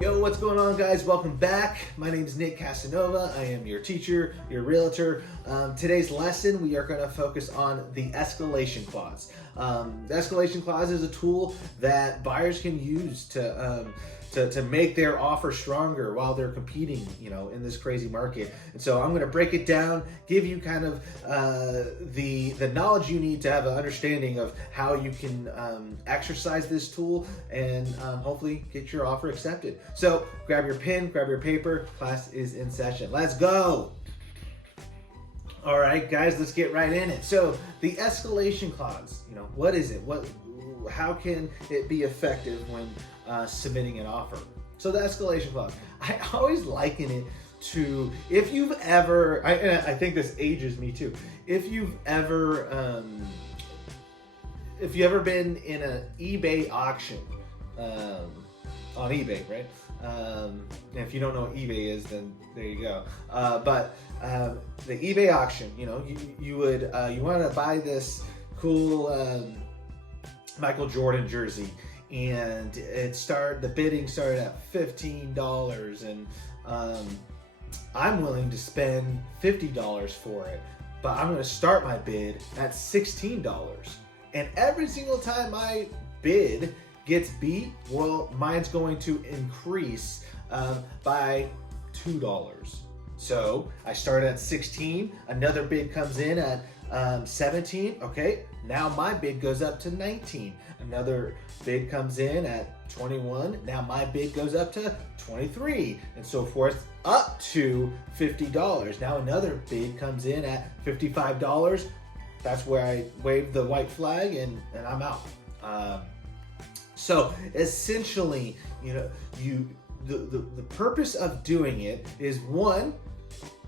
Yo, what's going on, guys? Welcome back. My name is Nick Casanova. I am your teacher, your realtor. Today's lesson, we are going to focus on the escalation clause. The escalation clause is a tool that buyers can use to make their offer stronger while they're competing, in this crazy market. And so I'm going to break it down, give you kind of the knowledge you need to have an understanding of how you can exercise this tool and hopefully get your offer accepted. So grab your pen, grab your paper. Class is in session. Let's go. All right, guys, let's get right in it. So the escalation clause, what is it? How can it be effective when submitting an offer? So the escalation clause, I always liken it to, if you've ever, I think this ages me too, if you've ever been in an eBay auction, on eBay, right? And if you don't know what eBay is, then there you go. But the eBay auction, you want to buy this cool Michael Jordan jersey, and the bidding started at $15, and I'm willing to spend $50 for it, but I'm going to start my bid at $16. And every single time my bid gets beat, well, mine's going to increase by $2. So I started at 16, another bid comes in at 17, okay, now my bid goes up to 19. Another bid comes in at 21, now my bid goes up to 23, and so forth, up to $50. Now another bid comes in at $55. That's where I wave the white flag and I'm out. So essentially, the purpose of doing it is, one,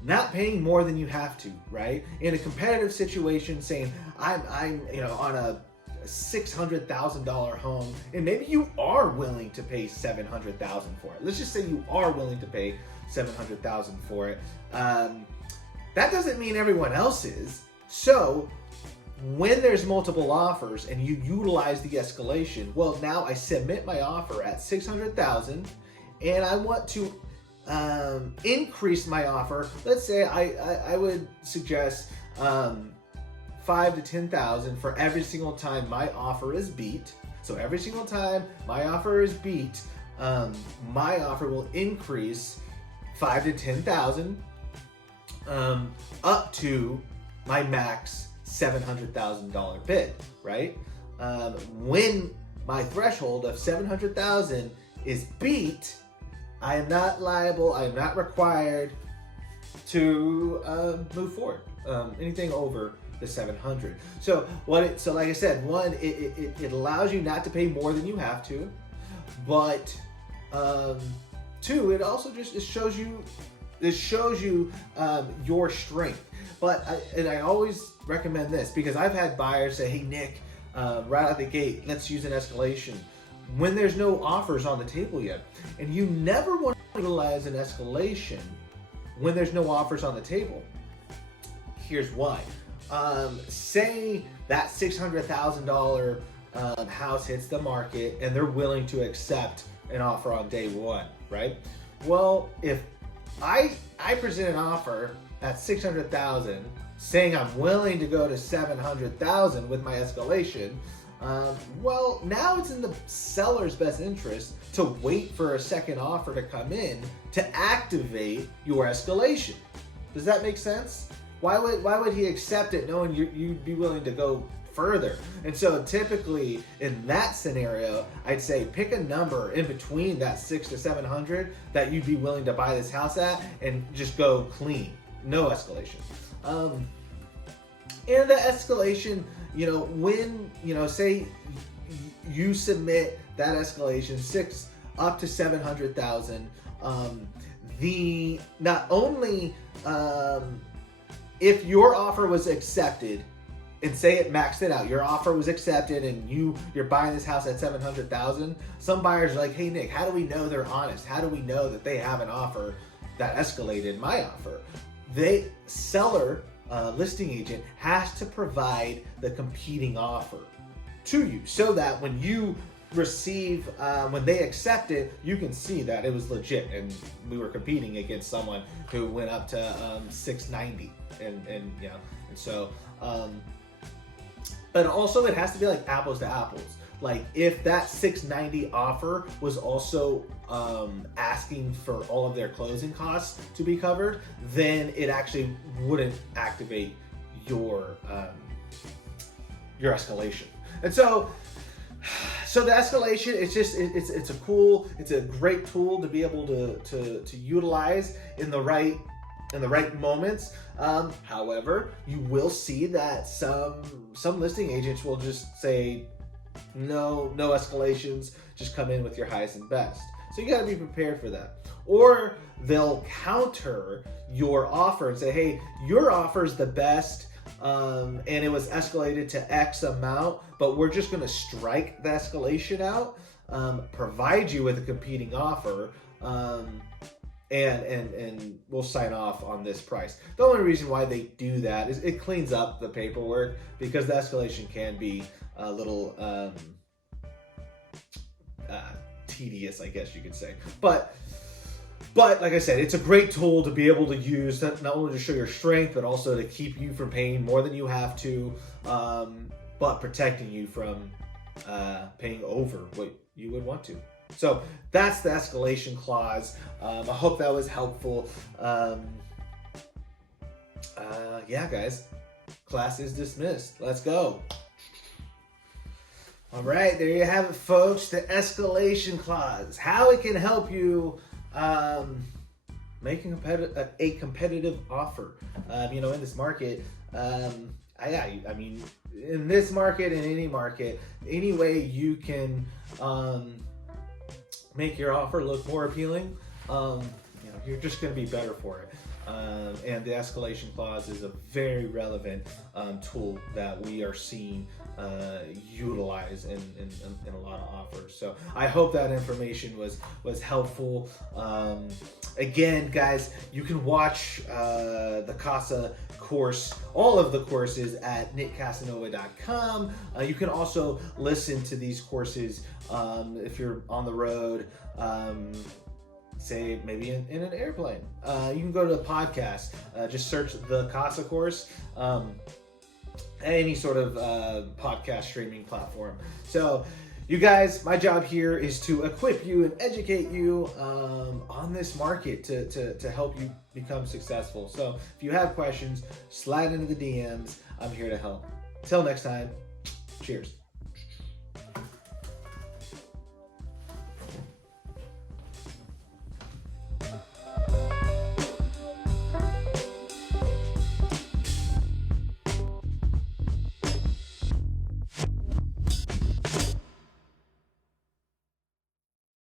not paying more than you have to, right? In a competitive situation, saying I'm on a $600,000 home, and maybe you are willing to pay $700,000 for it. Let's just say you are willing to pay $700,000 for it. That doesn't mean everyone else is. So when there's multiple offers and you utilize the escalation, well, now I submit my offer at $600,000, and I want to increase my offer. Let's say I would suggest $5,000 to $10,000 for every single time my offer is beat. So every single time my offer is beat, my offer will increase $5,000 to $10,000 up to my max $700,000 bid, right? When my threshold of $700,000 is beat, I am not liable, I am not required to move forward. Anything over the 700. So like I said, one, it allows you not to pay more than you have to, but two, it also just shows you your strength. But I always recommend this, because I've had buyers say, hey Nick, right out the gate, let's use an escalation, when there's no offers on the table yet. And you never want to utilize an escalation when there's no offers on the table. Here's why. Say that $600,000 house hits the market and they're willing to accept an offer on day one, right? Well, if I present an offer at $600,000 saying I'm willing to go to $700,000 with my escalation, well, now it's in the seller's best interest to wait for a second offer to come in to activate your escalation. Does that make sense? Why would he accept it knowing you'd be willing to go further? And so typically in that scenario, I'd say pick a number in between that 600 to 700 that you'd be willing to buy this house at, and just go clean, no escalation. And the escalation, when, say you submit that escalation up to $700,000, not only if your offer was accepted, and say it maxed it out, your offer was accepted and you're buying this house at $700,000, some buyers are like, hey Nick, how do we know they're honest? How do we know that they have an offer that escalated my offer? Seller listing agent has to provide the competing offer to you, so that when you receive, when they accept it, you can see that it was legit, and we were competing against someone who went up to 690, and you know, and so, but also it has to be like apples to apples. Like if that 690 offer was also asking for all of their closing costs to be covered, then it actually wouldn't activate your escalation. And so the escalation, it's a great tool to be able to utilize in the right moments. However, you will see that some listing agents will just say no escalations, just come in with your highest and best. So you got to be prepared for that. Or they'll counter your offer and say, hey, your offer is the best, and it was escalated to X amount, but we're just going to strike the escalation out, provide you with a competing offer, and we'll sign off on this price. The only reason why they do that is it cleans up the paperwork, because the escalation can be a little tedious, I guess you could say. But like I said, it's a great tool to be able to use, not only to show your strength, but also to keep you from paying more than you have to, but protecting you from paying over what you would want to. So that's the escalation clause. I hope that was helpful. Yeah, guys, class is dismissed. Let's go. All right, there you have it, folks. The escalation clause, how it can help you make a competitive offer. You know, in this market, I mean, in this market, in any market, any way you can make your offer look more appealing, you know, you're just going to be better for it. And the escalation clause is a very relevant tool that we are seeing utilize in a lot of offers. So I hope that information was helpful. Again, guys, you can watch the CASA course, all of the courses at nickcasanova.com. You can also listen to these courses if you're on the road, say maybe in an airplane. You can go to the podcast, just search the CASA course, any sort of podcast streaming platform. So you guys, my job here is to equip you and educate you on this market to help you become successful. So if you have questions, slide into the DMs. I'm here to help. Till next time, cheers.